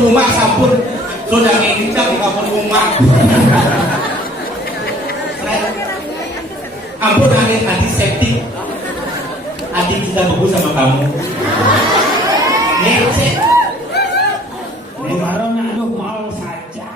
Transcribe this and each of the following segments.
rumah sampun sudah nginjak di kapur rumah. Ampun antiseptik. Adik kita bagus sama kamu. Nih, cek. Ini baru aduh mau saja.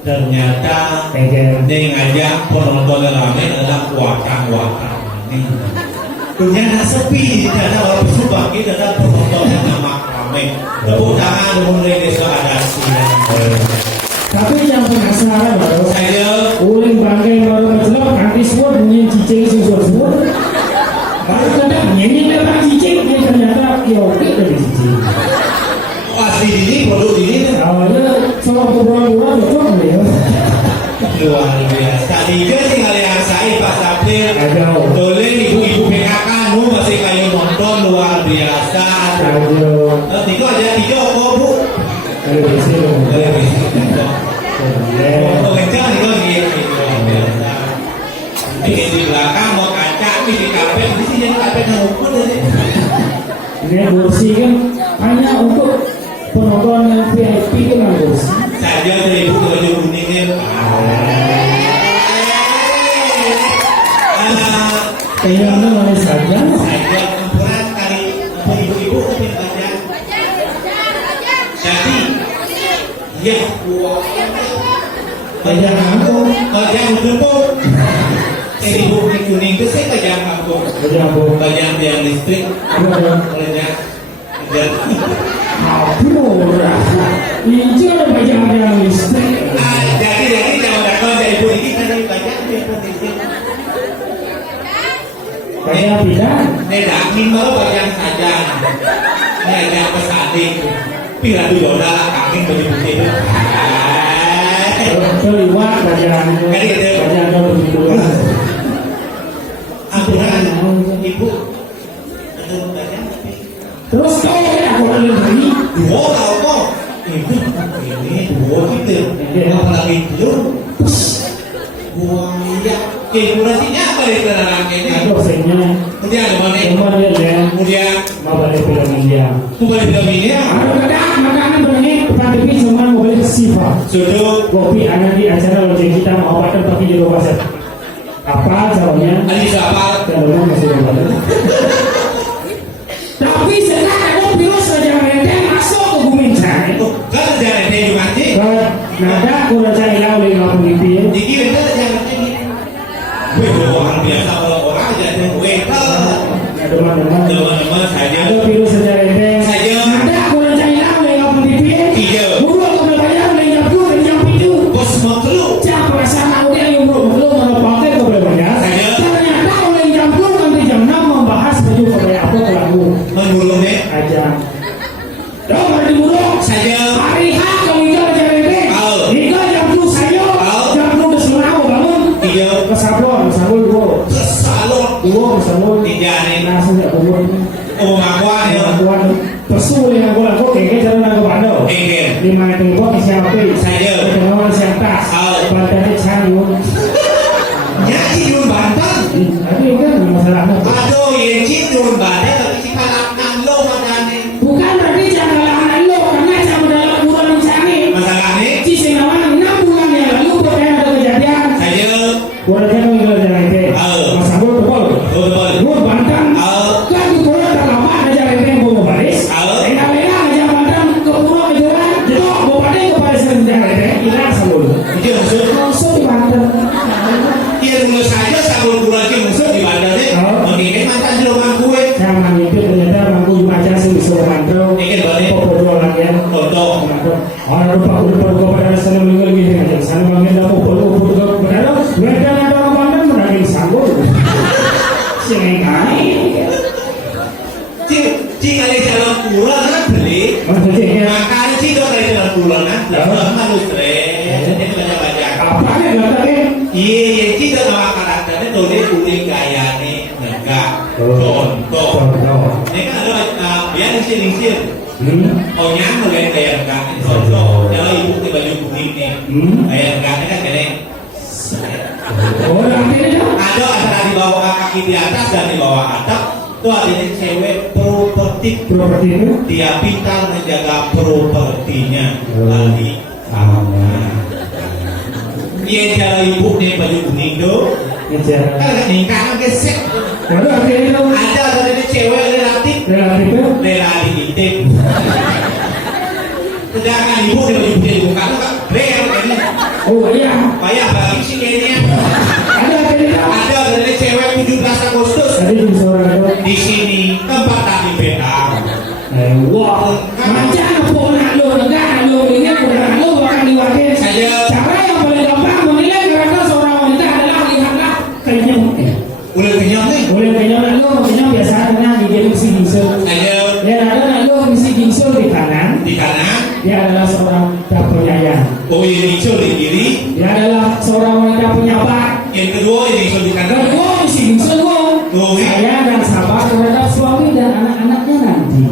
Ternyata yang ngajak penonton rame adalah watan-watan ini. Ternyata sepi, tidak ada orang bersubah, tidak ada penonton yang nama rame. Tepuk tangan mulai desa adasi. Tapi yang penasaran baru saya uling bangkai baru mencelok nanti semua bunyi cicing susur semua. Baru kadang nyanyi dapat cicing, dia ternyata yogi dari cicing. asli ini produk ini awalnya sama pembuang-buang betul ya. Luar biasa. Tiga tinggal yang saya Pak Sapir. Boleh ibu-ibu PKK nu masih kayu nonton luar biasa. Tiga aja tiga kok Bu. Oh kencang nih kok gitu. Ini di belakang mau kaca, ini di karpet, di sini karpet yang ukur tadi. Ini kursi kan hanya untuk penonton yang VIP kan kursi. Saja dari ibu baju kuningnya. Kayaknya mana saja? Saja ukuran kali ibu-ibu mungkin banyak. Jadi, ya buah. Kayaknya kampung. Kajang udempung. Ibu kuning itu saya kajang kampung. Kajang yang listrik. Kajang. Ini ada banyak yang listrik. Jadi jangan datang dari ibu ini karena banyak dia penting. Kayak tidak. Tidak minimal banyak saja. Tidak pesaning. Bila dulu dah kambing bagi putih. Keliwat banyak begitu. Ampunan ibu. Terus kau aku lalu beri. Dua tau kok. Ini dua gitu. Apalagi belum. Buang minyak. Kurasinya apa itu terang ini? Aduh sebenarnya. Kemudian ada mana? Kemudian mau balik film India. Kembali film ini. Ada kadang makanan berani tapi cuma mau balik sifat. Sudah. Kopi ada di acara lojeng kita mau pakai tapi di rumah saya. Apa jawabnya? Ali siapa? Jawabnya masih ada. Tapi sekarang ada virus saja mereka masuk ke bumi cari. Kan jangan ada juga nanti. Nada kurang cari lau lagi ngapa ngipin. Jadi kita jangan ini. Orang biasa kalau orang jadi waiter. Teman-teman saja. Ada virus saja mereka. Saja. Nada kurang cari lau lagi ngapa ngipin. Iya. Guru aku belajar lagi ngapa dan jam itu. Bos mau keluar. Siapa perasaan aku dia yang belum menepati ke belajar. Saja. Ternyata oleh jam 2 sampai jam 6 membahas baju kebaya apa kelaku. Menggulungnya. Aja. Dong ada di burung. Saja. Hari H kalau hijau aja bebe. Hingga jam 2 sayo. Jam 2 udah semua aku bangun. Iya. Kesablon dua. Kesalon. Dua kesablon. Tiga nih. Langsung tak bangun. Oh ngakuan ya. Tuan persu yang aku keke jalan aku bandel. Keke. 5 tengok isi apa? Saja. Tengok isi atas. Badannya canggih. Nyanyi dulu Banten. Tapi kan masalahnya. Aduh, yang cinta Banten tapi si kalangan lo madane. Bukan berarti jangan lawan lo karena sama dalam bulan mencari. Masalahnya. Cici nawan 6 bulan yang lalu pernah ada kejadian. Saja. Buat kan lo jalan itu. Masa gue betul. Betul. Gue Banten. Kan di pulau terlama ada jalan itu yang mau baris. Lena aja Banten ke pulau itu kan. Jadi mau pada ke baris jalan itu hilang sebelum. Itu maksud. Masuk di Banten. Iya dulu saja sabun bulan ke musuh di Banten deh. Mungkin mantan di rumah gue. Sama itu ternyata mampu baca sih bisa mantul. Mungkin balik. Pokoknya lagi ya. Untuk. Orang lupa pada sana minggu lagi dengan sana mungkin dah pukul berada. Mereka ada orang Banten menangis sanggup. Sengai. Cing ada jalan pulang kan beli. Makan sih dong ada jalan pulang kan. Lalu harus stres. Jadi banyak-banyak. Apa yang tadi? Iya, kita nama karakternya tuh dia kuning gaya nih, enggak. Contoh. Ini kan ada biar lisir. Oh nyamuk kayak enggak. Contoh, kalau ibu di baju kuning nih, kayak enggak kan gini. Oh, nanti ada antara di bawah kaki di atas dan di bawah atap. Itu artinya cewek properti itu dia pintar menjaga propertinya lagi sama. Iya cara ibu nih baju kuning tuh. Kan nikah gesek. Waduh akhirnya Ada dari cewek relatif itu. Sedangkan ibu di baju putih bukan kan real ini. Oh iya. Payah bagi sih kayaknya. Ada dari cewek 17 Agustus. Tadi di suara Di sini tempat tadi beda. Wah, macam pola lo, negara lo, ini pola lo akan diwakil. Cara yang paling gampang menilai karakter seorang wanita adalah melihatlah kenyang. Udah kenyang nih. Udah kenyang lo, kenyang biasanya gigi misi gingsel. Dia ada lo misi gingsel di kanan. Di kanan. Dia adalah seorang penyayang. Oh ini gingsel di kiri. Dia adalah seorang wanita penyabar. Yang kedua ini gingsel di kanan. Kedua misi gingsel lo. Sayang dan sabar terhadap suami dan anak-anaknya nanti.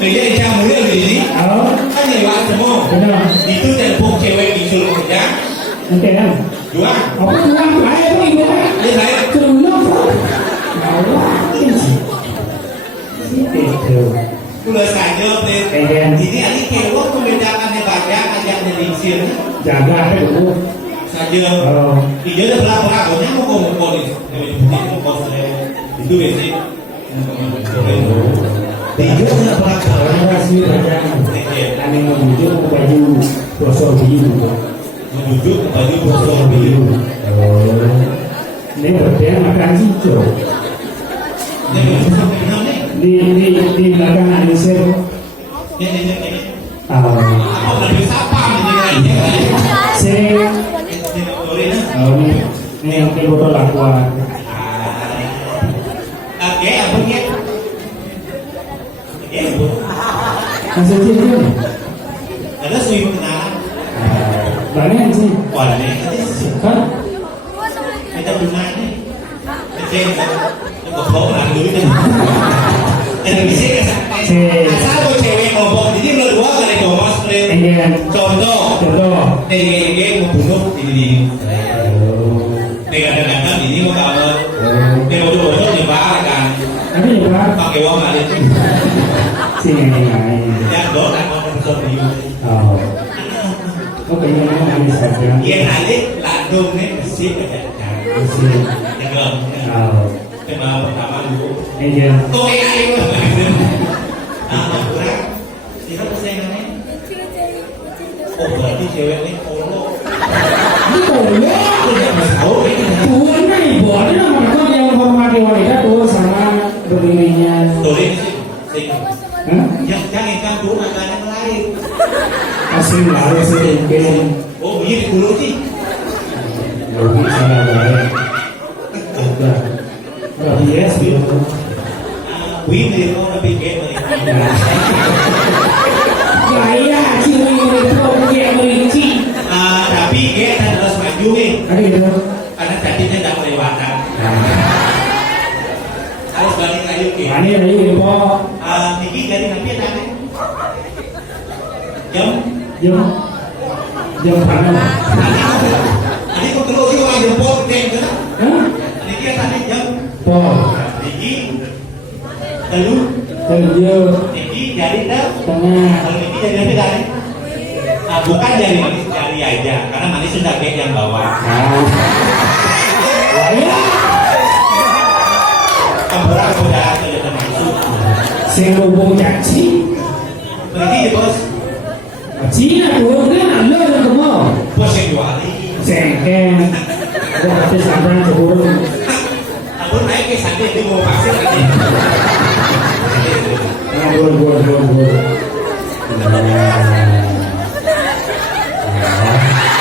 Jadi yang mulia di sini, kan lewat semua. Itu telepon cewek gingsel kerja. Oke kan? Dua. Apa dua? Ayo tuh ibu. Ini saya. Kelulung. Itu. Udah saja deh. Ini ada cewek membedakan banyak ajak gingsel. Jaga ada dulu. Saja. Iya udah berapa orang mau ngomong nih. Itu ya sih. Dia udah berapa orang Rasmi bacaan. Kami menuju ke baju brosur biru. menuju ke baju brosur biru. Ini berbeda makan hijau. Di belakang Anisir. Apa lebih sapa ini? Ini yang kedua lakukan. Oke, apa ni? Masih cium. Ada suami kenalan. Banyak sih. Wah, ni. Kan? Kita benar ni. Macam ni. Kita bawa orang dulu ni. Ada bisa asal tuh cewek ngomong jadi lo dua kali ngomong contoh ini membunuh ini kadang-kadang ini mau kamu ini bodoh-bodoh nyebar kan pakai uang ada ya dong kan mau bersama yang ada ladung nih bersih yang belum tema pertama dulu kok ini kurang tidak persaingannya oh berarti cewek ini polo Tuhan nih, boleh dong mereka yang menghormati wanita tuh sama berdirinya. Tulis sih, yang ikan tuh makanya lain. Asli lalu sih, oh iya dulu sih. Lebih salah lain. Udah bias gitu. Wih dia mau lebih kayak Gaya sih itu kayak merinci. Tapi kayak harus maju nih. Ada gitu. Karena tadinya tidak melewatkan. Harus balik lagi ke. Ini lagi po. Tinggi dari nanti ada. Jam mana? Tadi kau terus itu orang jempol deh, kan? Tadi dia tadi jam. Po. Tinggi. Lalu. Tinggi dari dah. Tengah. Kalau tinggi dari nanti dari. Bukan dari manis cari aja, karena manis sudah kayak yang bawah. Campuran udah termasuk. Saya ngomong caci. Berarti ya bos. Cina turun kan ada yang kemau. Bos yang juali. Sengken. Ada hati sampai turun. Aku naik ke sana itu mau pasir lagi. Gol.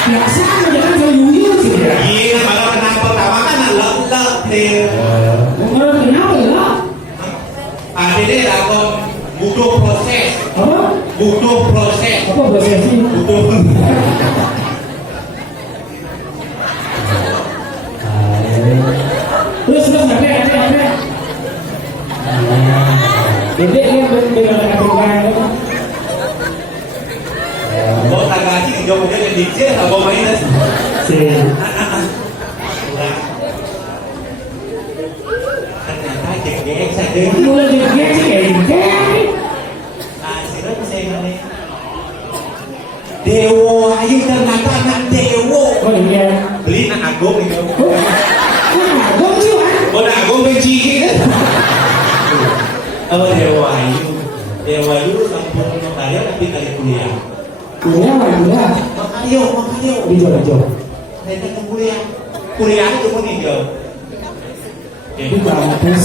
Biasa jangan sayur sih ya. Iya, kalau kenal pertama kan lelak deh. Kalau kenapa ya? Ini aku butuh proses. Apa? Butuh proses. Apa bahasa sih? Butuh. Terus ada. Jadi ini benar-benar Oh, tak lagi jauh dia DJ atau main sih. Ternyata geng saja. Mulai jadi geng. Sira saya ngene. Dewo ayu ternyata anak Dewo. Oh iya. Beli anak Agung itu. Agung sih kan? Oh, anak Agung benci kan? Oh, Dewo ayu sampun kalian tapi kali kuliah. Kuliah. Makanya. Dijual. Saya ke kuliah itu pun hijau. Itu bagus.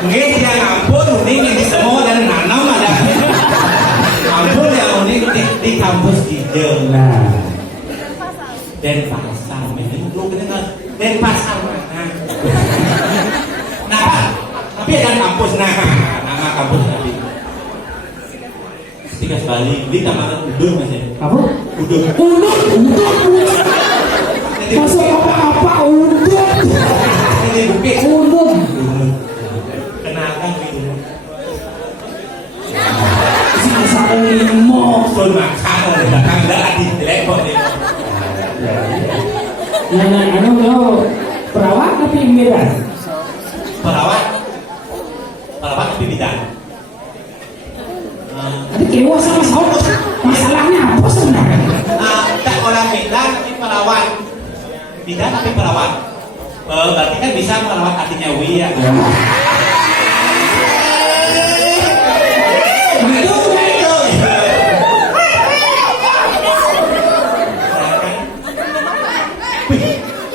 Nggak dia ngampun, uning yang di semua dan nanam ada. Ampun ya uning di kampus hijau. Nah. Denpasar, memang lu kenal Denpasar mana? Nah, tapi ada kampus nama kampus tadi. Tiga Bali, beli tambahan udung mas ya? Apa? Udung. Masuk apa udung? Ini bukit. Udung. Kenalkan gitu. Sama limo. Sun makan oleh belakang dah di telepon ni. Yang perawat tapi bidan. Perawat tapi bidan. Tapi kewa sama saus. Masalahnya apa sebenarnya? Tak orang bidan tapi perawat. Bidan tapi perawat. Berarti kan bisa merawat hatinya Wi ya.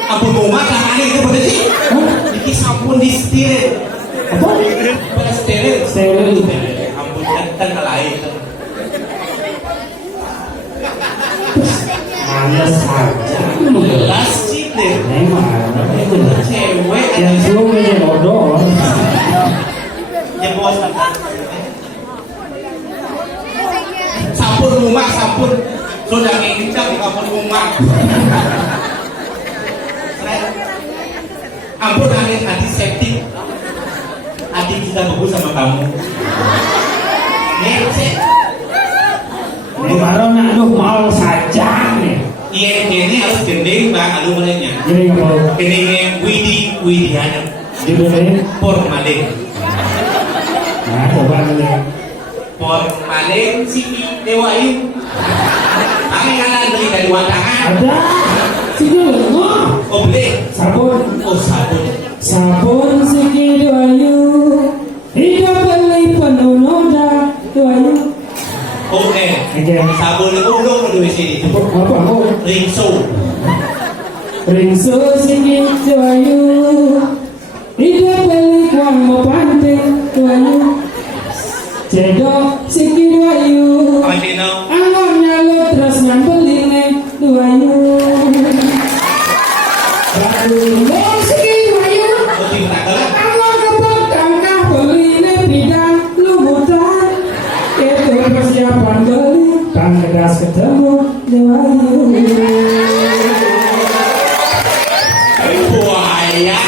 Ampun rumah tangannya itu bener sih. Ini sampun di steril. Apa? Steril. Ampun kan lain. Hanya saja. Jelas sih deh. Memang. Cewek Yang suruhnya bodoh. Ya bos. Sampun rumah sampun. Sudah ngincar di kampung rumah. Ampun antiseptik hati kita bagus sama kamu. Nih, sih. Ini baru nak lu mau saja nih. Iya, ini harus gending bang, alu mulainya. Jadi nggak mau. Gendingnya Widiana. Judulnya Formalin. Nah, coba dulu. Formalin Siki Dewa Ayu. Kami kanan beli dari Watangan. Ada. Sini loh. Oh beli. Sabun. Oh sabun. Sabun Siki Ayu. Hidup beli penuh noda Ayu. Oke. Sabun itu belum berdua sini. Apa? Ringso. Ringso Siki Ayu. Hidup beli kuang mau panting Ayu. Cedok Siki Ayu. Apa Cino? Anggapnya lo terus nyampeline Ayu. Lalu Siki Ayu. Oh tidak kalah. Anggap kebak tangkah beline bidang lu buta. Itu persiapan beli tangkas ketemu Ayu. Buaya.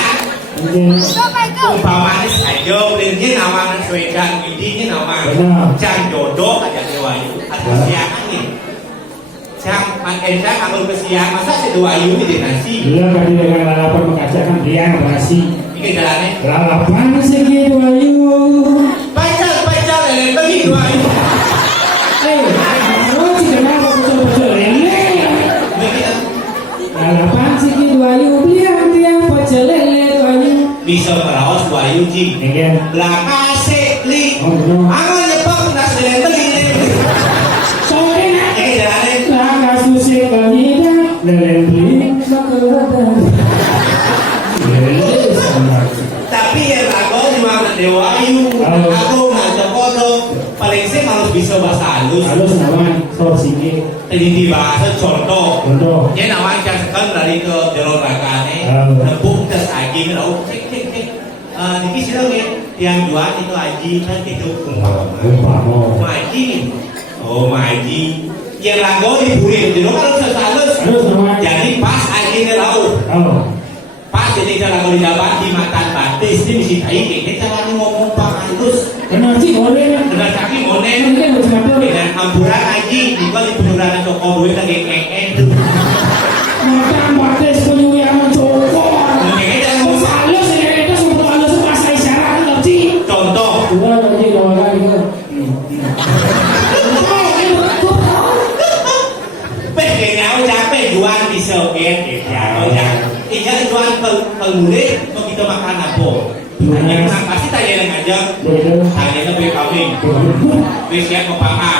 Umpamanya saja belinya nama Sweden, Widinya nama Jang Jodoh aja Dewayu. Ada siangan nih. Jang Jang ambil kesiang masa si Dewayu ini nasi. Dia tadi dengan lalapan mengajarkan dia nasi. Ini jalannya. Lalapan Siki Ayu. Pacar lele bagi Dewayu. Lo sih kenapa betul-betul lele? Lalapan Siki Ayu tiang pecel lele Ayu. Bisa merawas Dewayu jing. Belakase li. Angan nyepak nas lele bagi ini. Sore nak. Ini jalannya. Laka susi kanida lele beli makeran. Tapi yang aku di mana Dewayu, aku ngajak kodok. Paling sih harus bisa bahasa halus. Halus namanya sor Siki. Jadi di bahasa contoh. Contoh. Ini namanya jangan lari ke jalur rakane. Nebuk tes aji ngerau. Cek. Niki sih lagi yang dua itu aji kan itu Maji. Oh Maji. Yang lagu diburin. Jadi kalau halus. Jadi pas aji ngerau. Pas jadi cara kalau dijabat di matan batis ini mesti baik. Ini cara ngomong pak halus. Kenal sih boleh. Dengan kaki monen dengan hamburan aji juga di penyuran cokol duit lagi ngeng. Makan batis penyuyan cokol. Halus ini itu sebut halus bahasa isyarat ngerti. Contoh. Dua ngerti dua kali kan. Pengennya capek jual bisa oke ya iya jual pengulit begitu makan apa. Yang pasti tanya aja. Tanya lebih kawin. Biasanya kepala.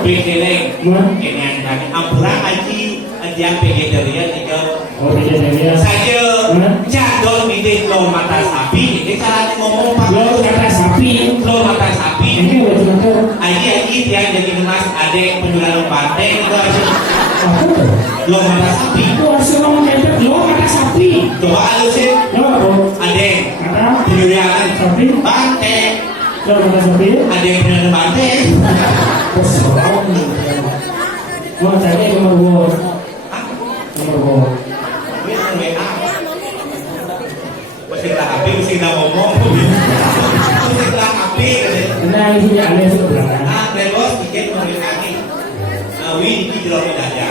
Biasanya dengan tadi ampuran aji yang vegetarian itu. Saja jadol bidik lo mata sapi. Ini caranya ngomong pak. Lo mata sapi. Lo mata sapi. Aji yang jadi emas ada penjualan pantai itu aja. Lo mata sapi. Lo mata sapi. Coba halusin. Ada penjualan Sapi. pantai. Lo mata sapi. Ada yang penjualan pantai. Mau cari nomor gua. Masih lah api, masih lah ngomong. Masih lah api. Nah ini ada sebelah. Bos bikin mobil kaki. Wih, ini jelas aja.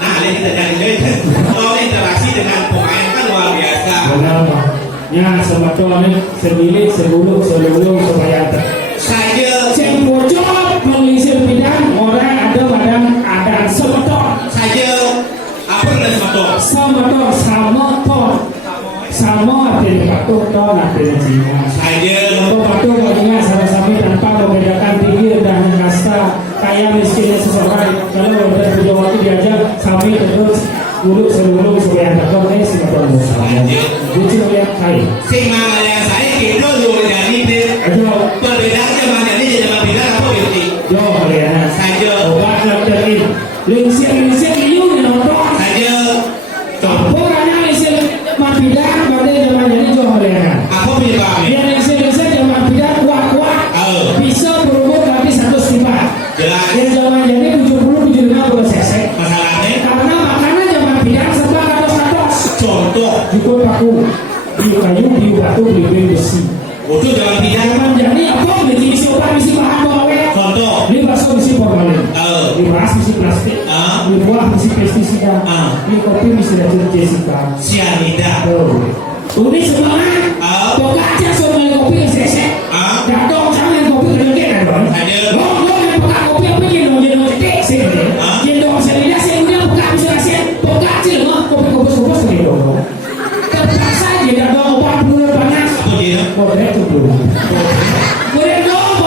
Nah, ini kita jadi kalau interaksi dengan pemain kan luar biasa. Benar pak. Ya sebetulnya sendiri sebelum supaya Saja yang bocor melisir bidang orang ada badan ada semeton saja apa dan semeton sama dari patuh ton dari Cina saja untuk patuh baginya sama-sama tanpa membedakan pinggir dan kasta kaya miskinnya seseorang kalau udah punya waktu diajak kami terus duduk sebelum supaya takutnya semeton lucu yang kaya Simang yang saya kira juga dari itu perbedaannya mana ini zaman beda apa berarti yo kalian saja obat dari lingsir liu nonton saja campurannya lingsir marbidang pada zaman jadi jo kalian apa penyebabnya dia lingsir zaman bidang kuat bisa berumur tapi 1 sifat jelas dia zaman jadi 70-75 cc masalahnya karena makanan zaman bidang serba kados contoh cukup aku Biu kayu, biu batu, biu besi. Udah jangan pindah. Jangan jadi apa? Misi obat, misi bahan bawa. Contoh. Ini bakso misi formalin. Ini beras misi plastik. Ini buah misi pestisida. Ini kopi misi racun Jessica. Sianida. Ini semangat. Pokok aja soal kopi yang sesek. Datang jangan kopi kerja kan? Ada. Lo yang pokok kopi apa yang cetek sih? Yang saya udah buka bisa kasih. Pokok aja lo kopi gitu. Terpaksa dia datang obat bulan panas. Apa dia? Boleh tu dulu. Boleh dong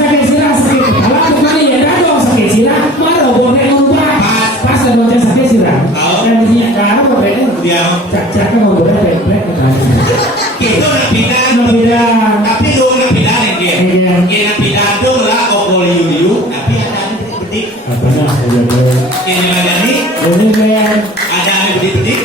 sakit sirah sakit. Kalau bukan ya datang sakit sirah, mana boleh ubah. Pas ada sakit sirah. Dan dia kalau boleh Dia. cak mau boleh baik-baik kan. Kita nak pindah. Tapi lu nak pindah ni dia. Kita nak pindah tu lah okol liu. Tapi ada ni betik. Apa nak saya boleh. Ini mana ni? Ini kan Ada ni betik.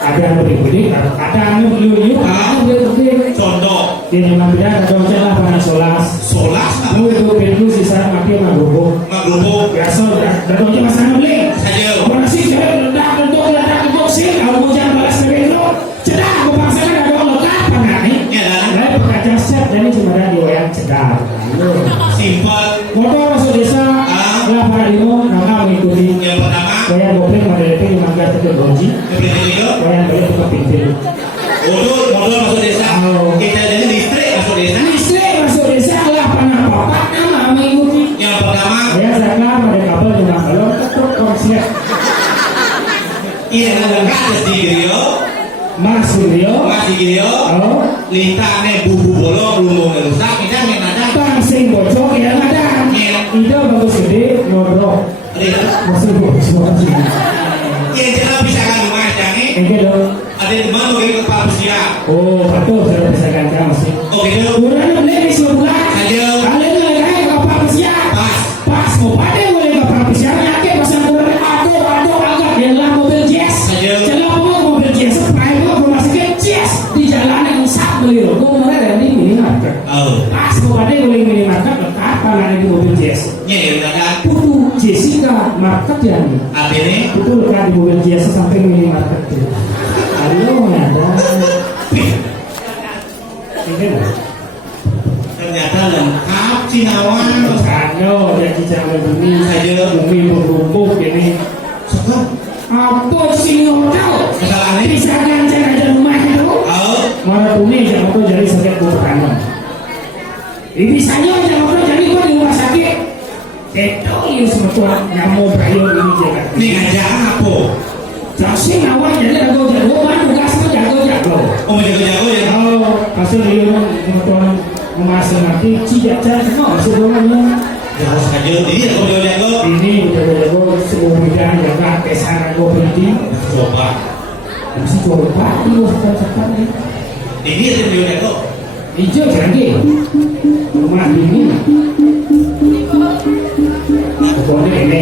ada yang bedik-bedik, ada yang beli-beli, ada yang beli-beli. Contoh. Dia memang tidak ada macam lah panas solas. Solas nak. Lalu itu pintu sisa mati magubuk. Magubuk. Biasa dah macam masa beli. Saja. Orang sih saya ledak sih kalau mau jangan balas dari itu. Cedak, kupaksakan ada orang lengkap apa ni? Ya dah. Lain pekerja set dan ini cuma ada yang cedak. Simple. Motor masuk desa, lah para limo, nama mengikuti. Yang pertama. Bayar gopeng pada DP 15 ke Bonji. Kemudian itu. Bayar balik ke pintu. Motor masuk desa. Kita jadi listrik masuk desa. Listrik masuk desa lah panah papat nama mengikuti. Yang pertama. Bayar zakar pada kabel dengan balon tetap konsep. Ini adalah kata Sigrio. Mas Suryo. Oh. Lintane bubu bolong lumung rusak. Kita ada. Pangsing bocor yang ada. Itu bagus gede nodok. Masih bocor. Yang jelas bisa kan rumah jangan. Enggak dong. Ada di mana bagi kepala usia. Oh, betul saya bisa ganti masih. Oke dulu. Kurang beli di sebelah. Ayo. Kalian lagi kapal pesiar. Pas mau pada boleh kapal pesiar. Yakin pasang kurang aduh agak yang mobil jazz. Jalan mobil jazz. Supaya gua masih ke jazz di jalan yang sak beli. Gua mulai dari minimarket. Pas mau pada boleh minimarket lekat pangan di mobil jazz. Ini ada. Putu Jessica market yang Apa ini? itu lekat di mobil jazz sampai minimarket. Aduh, ada. Ternyata lengkap Cinawan. Kano dan cincang bumi Saja. bumi berumpuk ini. Suka. Apa sih ngomong? Masalahnya. Bisa ganjang aja rumah itu. Mana bumi jangan kau jadi sakit bukan. Bisanya jangan kau jadi kau di rumah sakit. Itu yang semua nyamu berayo ini jaga. Ini aja apa? Jadi awal jadi jago mana gas tu jago. Oh jago ya. Oh, pasal dia kemudian memasak nanti cijak semua sebenarnya. Ya saja dia kalau jago. Ini jago semua bidang jaga pesanan gua penting. Coba. Mesti coba ini cepat ni. Ini dia jago. Hijau jadi rumah ini. Pokoknya ini.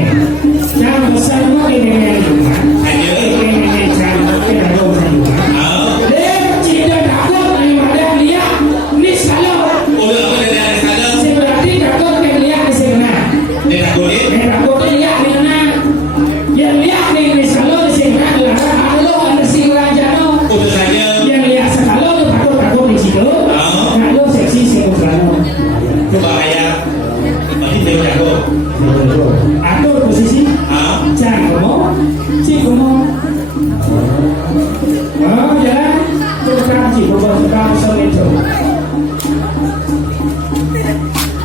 Jangan besar mau ini rumah. Ayo. Ini jangan kita rumah. Atur posisi. Jangan Cikomo. Oh ya, tukang Cikomo tukang soneto.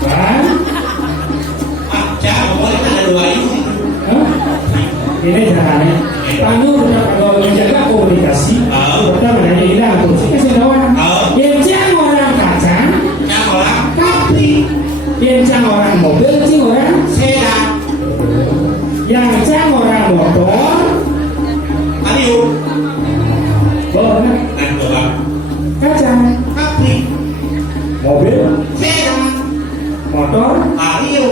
Kan? Jangan boleh ada dua ini. Ini caranya. Kamu kalau menjaga komunikasi, pertama dari hilang terus kasih kawan. Yang orang kacang, Yang orang tapi yang orang mobil, yang orang sedan. yang orang motor, Ayo. boleh Dan coba. kacang, Tapi mobil, sedan. motor, Ayo.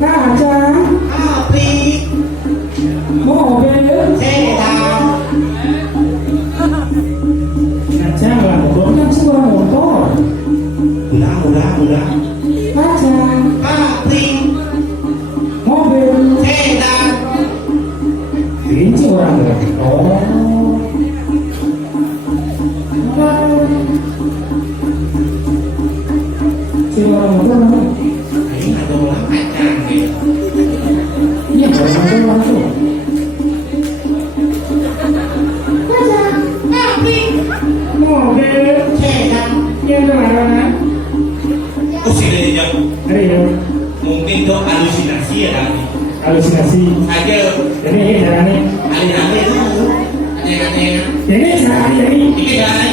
kacang, Tapi mobil, sedan. kacang lah motor kan semua motor, Udah. kacang, Tapi mobil, sedan. ini orang motor. halusinasi. Aja. Jadi ini caranya. Aneh-aneh itu. Aneh-aneh. Jadi caranya ini. Ini kan.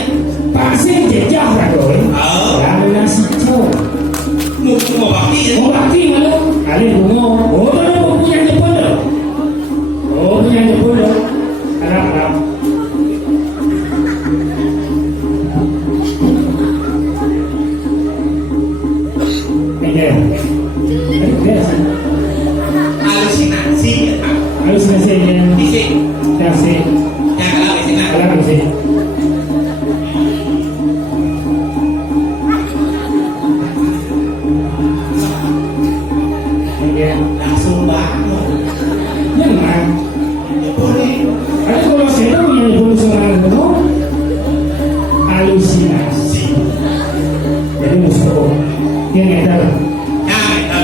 Pasien jejak lah doi. Oh. Halusinasi cow. Mau bakti. Mau bakti malu. Kali bungo. Oh, tuh punya Jepun loh. Oh, punya Jepun loh. Harap. Halusinasi. Halusinasi yang Fisik. kasih Yang kalau di sini. alam sih. Langsung bangun. Jangan. Boleh. Ada kalau saya punya Jepun seorang itu halusinasi. Jadi musuh yang ada. Nah, itu.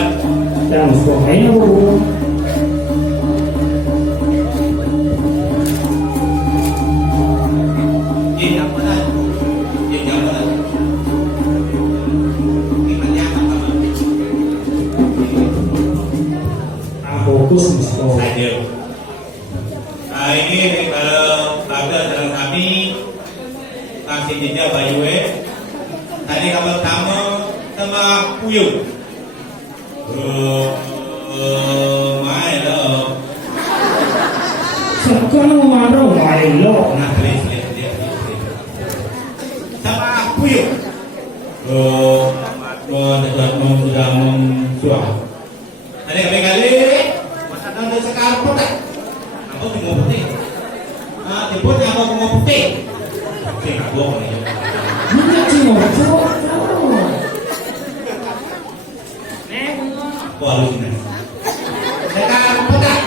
Dan musuh lain apa bu? Ini apa lah? Ini apa lah? Ini banyak apa? Fokus musuh. Saja. Ini kalau ada dalam kami kasih jejak Bayue. Tadi kamu pertama sama Puyuh. Mai lo. Sekarang marah lo. Nah, please. Sama Puyuh. Dekat sudah memsuah. Tadi kali masa ada sekarang putih. Apa sih mau putih? Tipunya apa mau putih? Putih nggak bohong nih. Mana cuma cowok. Halusinasi. Sekarang putih.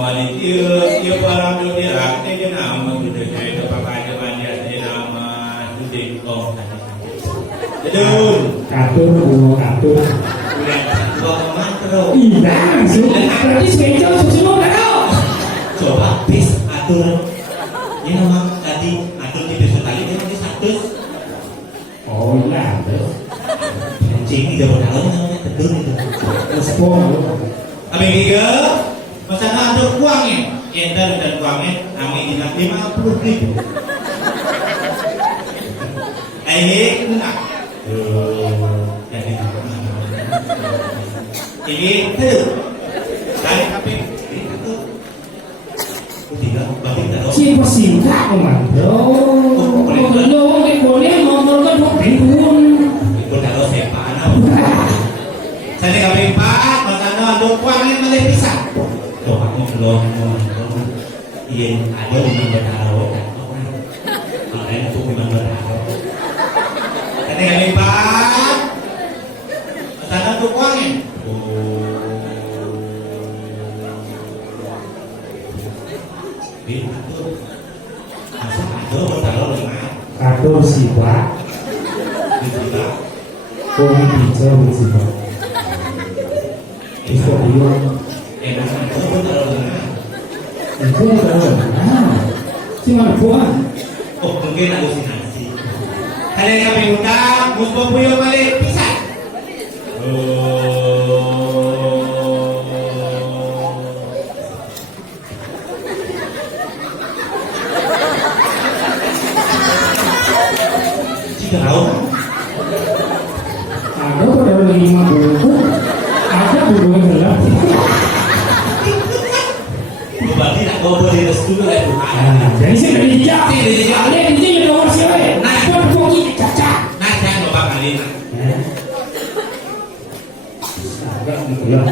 Mali dia barang dia raknya dia nama sudah jadi apa aja banyak dia nama sudah kong. Betul. Kartun bunga kartun. Udah dua teman terus. Iya, berarti sepeda semua tahu. Coba bis atur. Ini nama tadi atur di besok tadi dia masih satu. Oh iya, Cing tidak berdalam namanya tedur itu. respon. Abang tiga, pesanan ada uangnya. Enter dan uangnya, kami tidak 50.000. Enggak. Jadi ini tuh dari kami ini satu. Tiga, bagi taruh. Siapa singkat komando? Boleh ngomong kan pun. Itu taruh siapa anak. Saya kami empat, pesanan ada uangnya malah bisa. Tuh aku belum. Iya, ada yang bertaruh. Ada yang tuh memang bertaruh. Tadi kami empat, pesanan tuh uangnya. Masa ada bertaruh lima. Kartun siapa? Juga. Komi bicara siapa? Itu dia. Enak itu bertaruh lima. Itu tahu. Cuma buat. Oh mungkin halusinasi. Ada yang kami undang, Musbah Puyuh balik bisa. Jika tahu, Ada pada 5 buku. Ada buku yang gelap. berarti tak kau boleh restu oleh Tuhan. Jadi saya dari jauh. Ada yang ini nomor siapa? Nah, itu pergi cacat. Nah, jangan bapak kali nak. Agak gelap.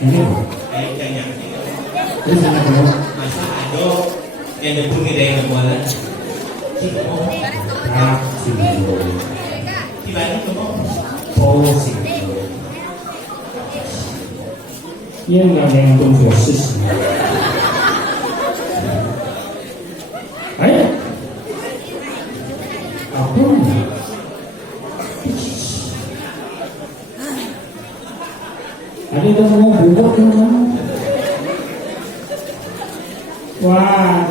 Ini Kayaknya terus sangat gelap. masa ada yang dibunyi dari kebualan. Tiba-tiba Posisi. Yang nggak ada yang dosis. Ayo. Apa? Ada yang mau buka kan? Wah,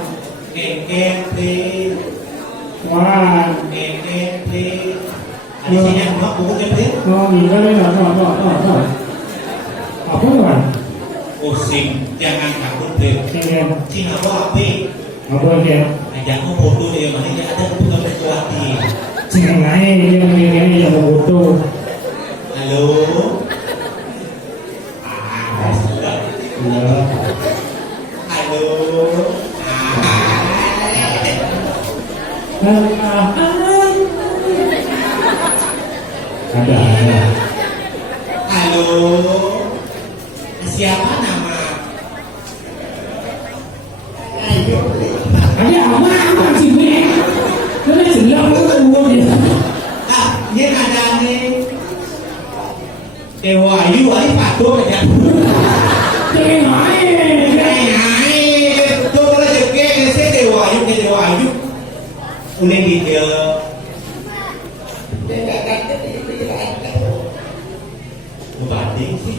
wah. Ada sini yang buku buku Oh, ini kan nggak apa-apa. Apa tuan? Pusing, jangan takut deh. Ingin Cina api. apa dia? Ajak aku foto dia mana dia ada bukan berkuati. Jangan naik dia ini yang foto. Halo. Sudah. Halo. Ada. Halo. Siapa nama? Ayo. Ada apa sih ini? Ini jelas semua dia. Ini ada nih. Dewa Ayu, Ayu patuh aja. Jangan naik. Betul lah jadi saya Dewa Ayu. Udah gitu. Banding sih.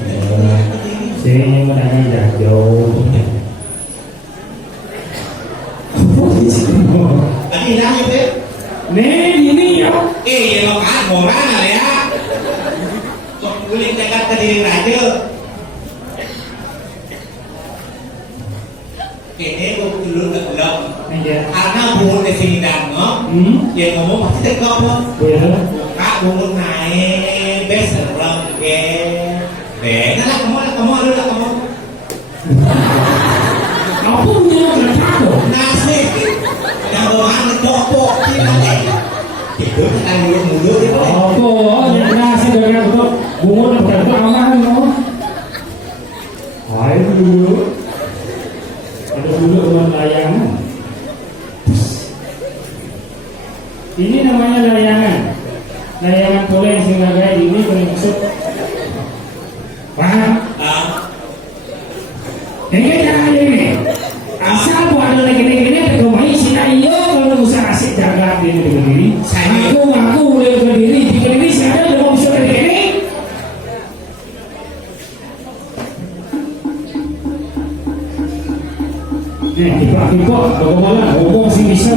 Sini mau nanya jauh. Tadi hilang itu. Nih ini ya. Ya lo kan mau mana ya? Kok kulit Jakarta diri aja. Ini gue dulu nggak karena bungut di sini dangok, ya ngomong pasti tegak loh. Kak bungut naik, beserem ke, nah kamu ada kamu. Apa punya kereta? Nasi, yang doang ngecopok, itu kita mulu itu. Apa yang nasi dengan betul bungut berapa aman no? Ayo dulu. Ada dulu dengan layangan. Ini namanya layangan. Layangan boleh sehingga ini bermaksud. Paham? Ini jangan ini. Asal buat ada gini-gini ada kemai sini kalau usah asik jaga diri berdiri. Aku boleh berdiri di berdiri saya ada mau bisa berdiri. Tiba-tiba bagaimana ngomong si bisa.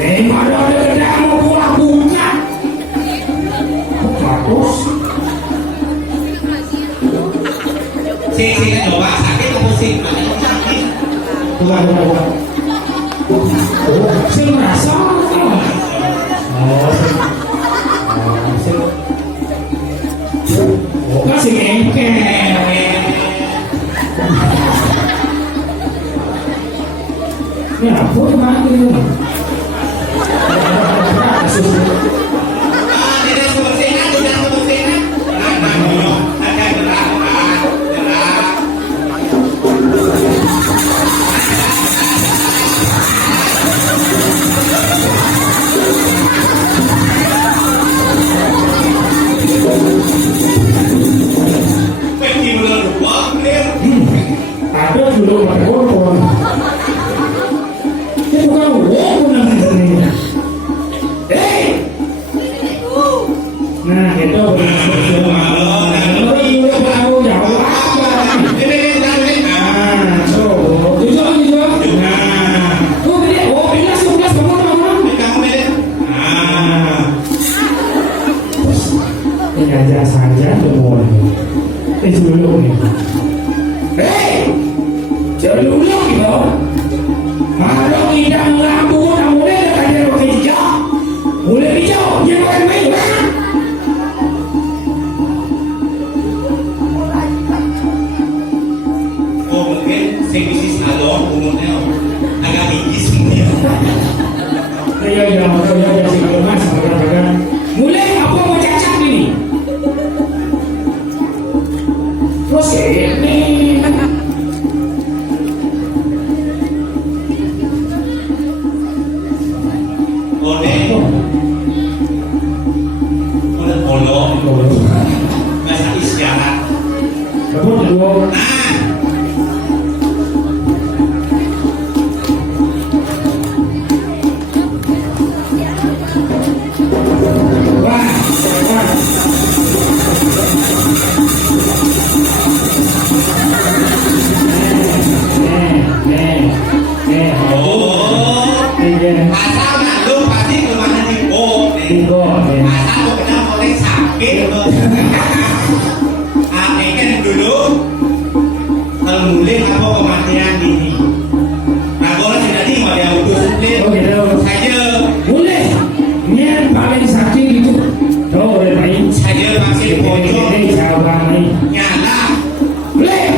Memang ada kerjaan mau pulang buka. Bagus. Sini coba sakit apa sih? Sakit. Bukan. Saya merasa. Kasih engkel. Ya, boleh mati. Tidak selesai. Akan gerak. Pergi melalui Ada dulu pakai walaupun itu bukan walaupun namanya. Nah itu aja saja semua itu dulu nih. Jangan dulu gitu. Kalau tidak lampu tak boleh ada roti hijau. Boleh hijau, jangan main. Oh mungkin semisal salon umumnya agak tinggi semuanya. Saya sih kalau mas mengatakan mulai apa mau cacat ini. Terus ini udah bolong bahasa isyarat. Betul. Asal nak lu pasti kemana mengulik apa kematian ini. Nah kalau tidak di mau dia udah sulit. Oh gitu. Saya Boleh. Ini yang paling sakit itu. Oh boleh main. saya masih pojok Ini sahabat main. nyala. Boleh.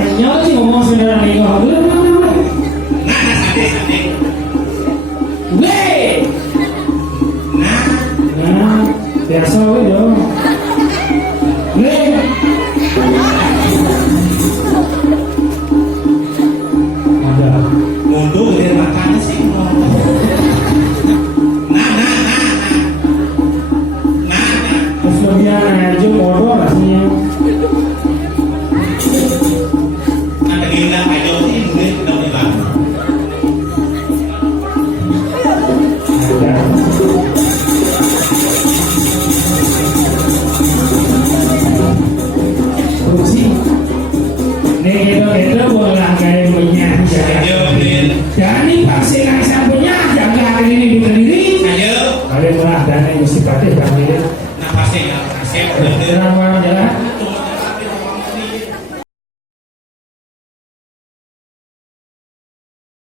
Tanya sih ngomong saudara nih. Boleh. Nah sate. Boleh. Nah Nah, biasa